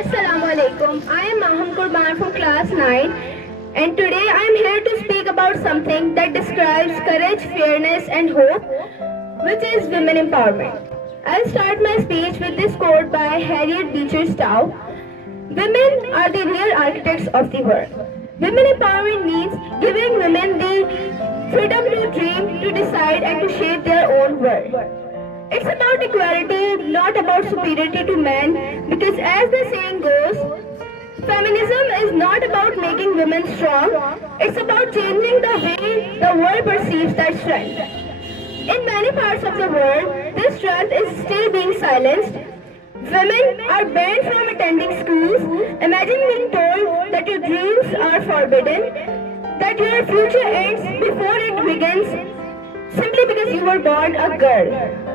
Assalamu alaikum. I am Maham Kurban from class 9 and today I am here to speak about something that describes courage, fairness and hope, which is women empowerment. I'll start my speech with this quote by Harriet Beecher Stowe. Women are the real architects of the world. Women empowerment means giving women the freedom to dream, to decide and to shape their own world. It's about equality, not about superiority to men, because as the saying goes, feminism is not about making women strong, it's about changing the way the world perceives that strength. In many parts of the world, this strength is still being silenced. Women are banned from attending schools. Imagine being told that your dreams are forbidden, that your future ends before it begins, simply because you were born a girl.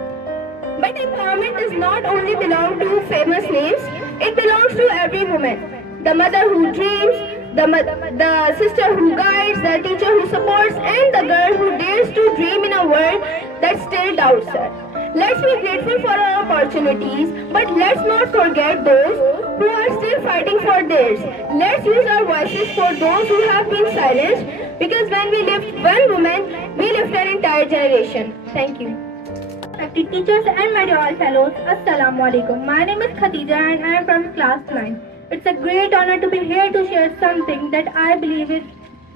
But empowerment does not only belong to famous names, it belongs to every woman. The mother who dreams, the sister who guides, the teacher who supports, and the girl who dares to dream in a world that still doubts her. Let's be grateful for our opportunities, but let's not forget those who are still fighting for theirs. Let's use our voices for those who have been silenced, because when we lift one woman, we lift an entire generation. Thank you. Respected teachers and my dear all fellows, Assalamu alaikum. My name is Khadija and I am from class 9. It's a great honor to be here to share something that I believe is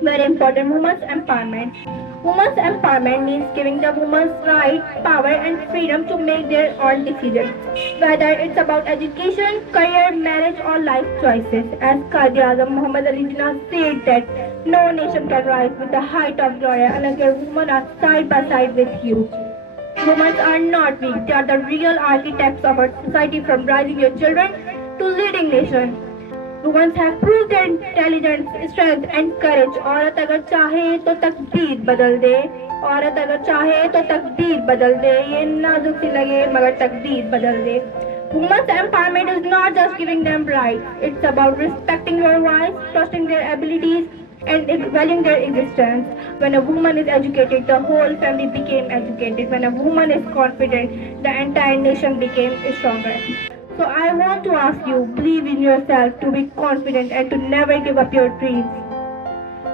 very important, women's empowerment. Women's empowerment means giving the women's right, power and freedom to make their own decisions. Whether it's about education, career, marriage or life choices. As Quaid-e-Azam Muhammad Ali Jinnah said that no nation can rise with the height of glory unless your women are side by side with you. Women are not weak. They are the real architects of our society, from raising your children to leading nations. Women have proved their intelligence, strength and courage. औरत अगर चाहे तो तकदीर बदल दे. औरत अगर चाहे तो तकदीर बदल दे. ये नाजुक सी लगे मगर तकदीर बदल दे. Women's empowerment is not just giving them rights. It's about respecting your voice, trusting their abilities, and valuing their existence. When a woman is educated, the whole family became educated. When a woman is confident, the entire nation became stronger. So I want to ask you, believe in yourself, to be confident and to never give up your dreams.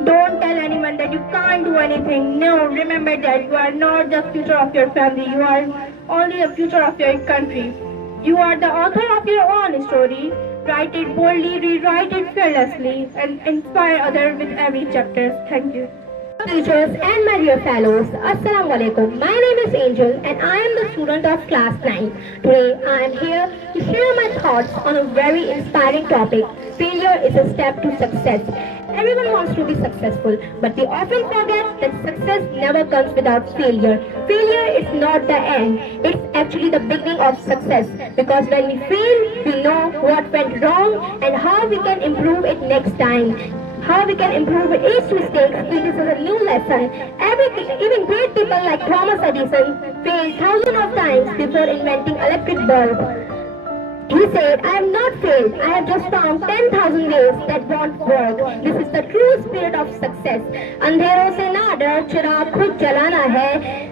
Don't tell anyone that you can't do anything. No, remember that you are not just future of your family, you are only the future of your country. You are the author of your own story. Write it boldly, rewrite it fearlessly, and inspire others with every chapter. Thank you. Teachers and my dear fellows, Assalamu alaikum. My name is Angel and I am the student of class 9. Today I am here to share my thoughts on a very inspiring topic. Failure is a step to success. Everyone wants to be successful, but we often forget that success never comes without failure. Failure is not the end, it's actually the beginning of success. Because when we fail, we know what went wrong and how we can improve it next time. How we can improve each mistake teaches us a new lesson. Even great people like Thomas Edison failed thousands of times before inventing electric bulb. He said, I have not failed. I have just found 10,000 ways that won't work. This is the true spirit of success. अंधेरों से ना डर, चिराग खुद जलाना है.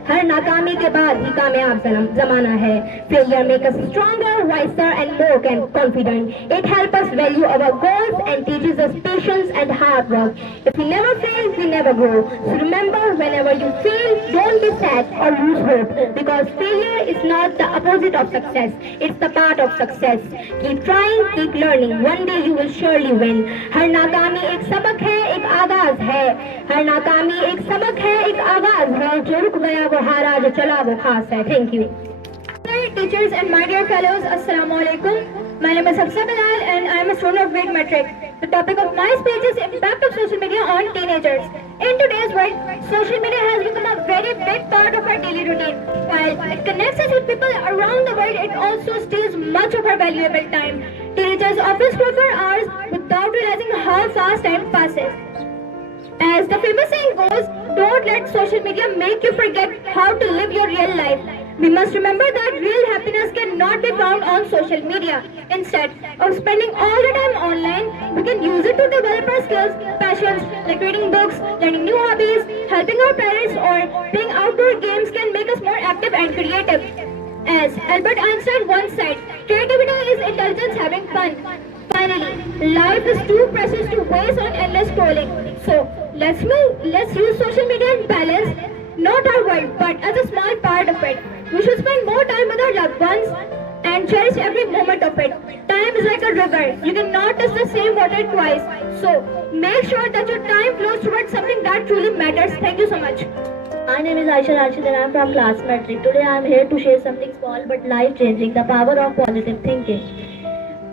हर नाकामी के बाद ही कामयाब जमाना है. Failure makes us stronger, wiser and more confident. It helps us value our goals and teaches us patience and hard work. If we never fail, we never grow. So remember, whenever you fail, don't be sad or lose hope. Because failure is not the opposite of success. It's the part of success. Keep trying, keep learning. One day you will surely win. हर नाकामी एक सबक है, एक आगाज है. हर नाकामी एक सबक है, एक आगाज है. जो रुक गया वो हारा, जो चला वो खास है. Thank you. Teachers and my dear fellows, Assalamu alaikum. My name is Hafsa Bilal and I am a student of grade metric. The topic of my speech is impact of social media on teenagers. In today's world, social media has become a very big part of our daily routine. While it connects us with people around the world, it also steals much of our valuable time. Teenagers often scroll for hours without realizing how fast time passes. As the famous saying goes, don't let social media make you forget how to live your real life. We must remember that real happiness cannot be found on social media. Instead of spending all the time online, we can use it to develop our skills, passions like reading books, learning new hobbies, helping our parents, or playing outdoor games can make us more active and creative. As Albert Einstein once said, creativity is intelligence having fun. Fun Finally, life is too precious to waste on endless scrolling. So let's use social media in balance, not our world, but as a small part of it. We should spend more time with our loved ones and cherish every moment of it. Time is like a river. You cannot touch the same water twice. So make sure that your time flows towards something that truly matters. Thank you so much. My name is Aisha Rashid and I am from Class Metric. Today I am here to share something small but life changing, the power of positive thinking.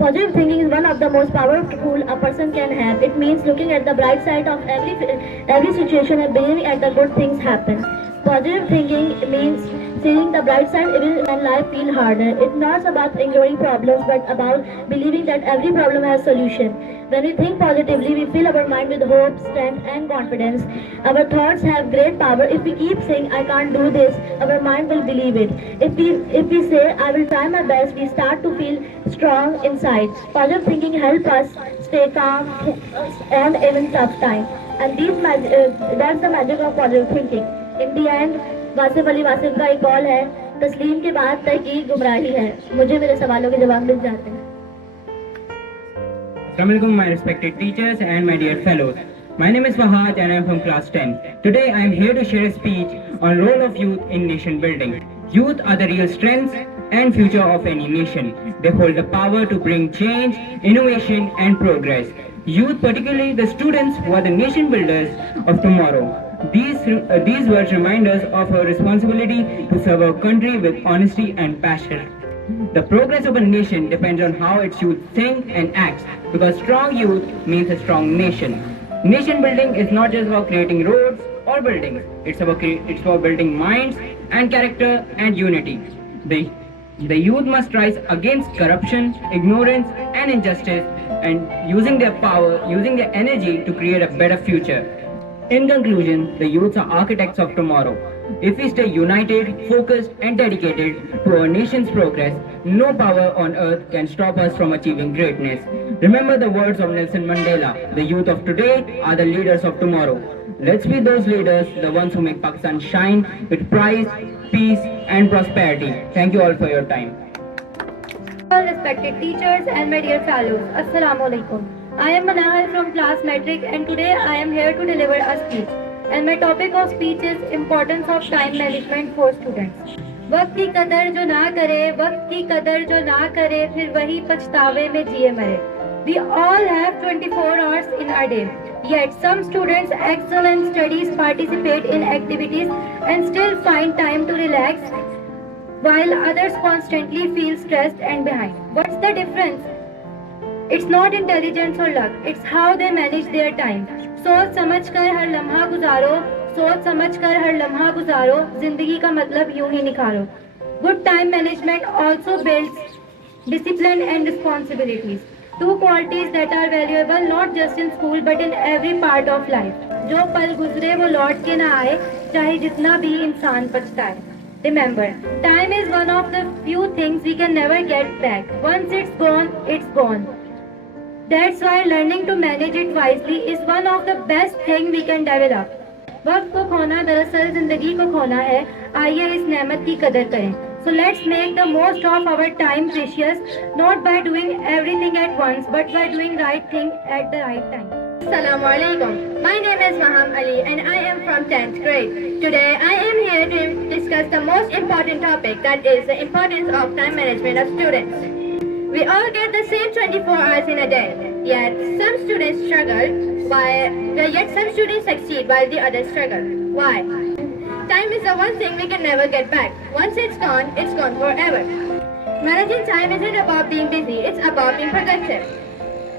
Positive thinking is one of the most powerful a person can have. It means looking at the bright side of every situation and believing that the good things happen. Positive thinking means seeing the bright side even when life feels harder. It's not about ignoring problems but about believing that every problem has a solution. When we think positively, we fill our mind with hope, strength and confidence. Our thoughts have great power. If we keep saying, I can't do this, our mind will believe it. If we say, I will try my best, we start to feel strong inside. Positive thinking helps us stay calm and even tough time. And that's the magic of positive thinking. In the end, Wasif Ali Wasif का एक call है, तस्लीम के बाद तक की गुमराही है. मुझे मेरे सवालों के जवाब मिल जाते हैं. Assalamualaikum, my respected teachers and my dear fellows. My name is Fahad and I am from class 10. Today I am here to share a speech on role of youth in nation building. Youth are the real strengths and future of any nation. They hold the power to bring change, innovation and progress. Youth, particularly the students who are the nation builders of tomorrow. These words remind us of our responsibility to serve our country with honesty and passion. The progress of a nation depends on how its youth think and acts, because strong youth means a strong nation. Nation building is not just about creating roads or buildings, it's about building minds and character and unity. The youth must rise against corruption, ignorance and injustice and using their power, using their energy to create a better future. In conclusion, the youths are architects of tomorrow. If we stay united, focused and dedicated to our nation's progress, no power on earth can stop us from achieving greatness. Remember the words of Nelson Mandela, the youth of today are the leaders of tomorrow. Let's be those leaders, the ones who make Pakistan shine with pride, peace and prosperity. Thank you all for your time. All respected teachers and my dear fellows, Assalamu alaikum. I am Manahal from Class Metric and today I am here to deliver a speech. And my topic of speech is importance of time management for students. वक्त की कदर जो ना करे, वक्त की कदर जो ना करे, फिर वही पछतावे में जिए मरे. We all have 24 hours in our day. Yet some students excel in studies, participate in activities and still find time to relax, while others constantly feel stressed and behind. What's the difference? It's not intelligence or luck, it's how they manage their time. सोच समझ कर हर लम्हा गुजारो, सोच समझ कर हर लम्हा गुजारो, जिंदगी का मतलब यूं ही निखारो. Good time management also builds discipline and responsibilities. Two qualities that are valuable not just in school but in every part of life. जो पल गुजरे वो लौट के ना आए, चाहे जितना भी इंसान पछताए. Remember, time is one of the few things we can never get back. Once it's gone, it's gone. That's why learning to manage it wisely is one of the best thing we can develop. वक्त को खोना दरअसल जिंदगी को खोना है. आइए इस नेमत की कदर करें. So let's make the most of our time precious, not by doing everything at once, but by doing right thing at the right time. Assalamu alaikum. My name is Maham Ali and I am from 10th grade. Today I am here to discuss the most important topic, that is the importance of time management of students. We all get the same 24 hours in a day, yet some students succeed while the others struggle. Why? Time is the one thing we can never get back. Once it's gone forever. Managing time isn't about being busy, it's about being productive.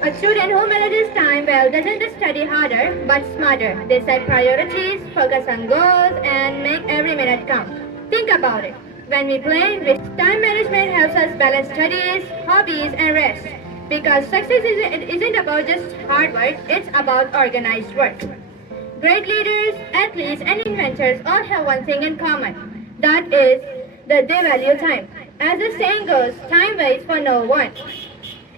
A student who manages time well doesn't just study harder, but smarter. They set priorities, focus on goals, and make every minute count. Think about it. When we play, time management helps us balance studies, hobbies, and rest. Because success isn't about just hard work, it's about organized work. Great leaders, athletes, and inventors all have one thing in common. That is that they value time. As the saying goes, time waits for no one.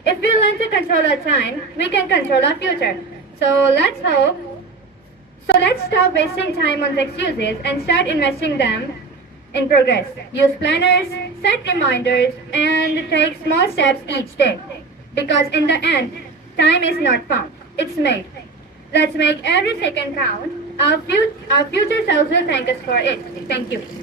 If we learn to control our time, we can control our future. So let's stop wasting time on excuses and start investing them in progress. Use planners, set reminders, and take small steps each day. Because in the end, Time is not found, it's made. Let's make every second count. Our future selves will thank us for it. Thank you.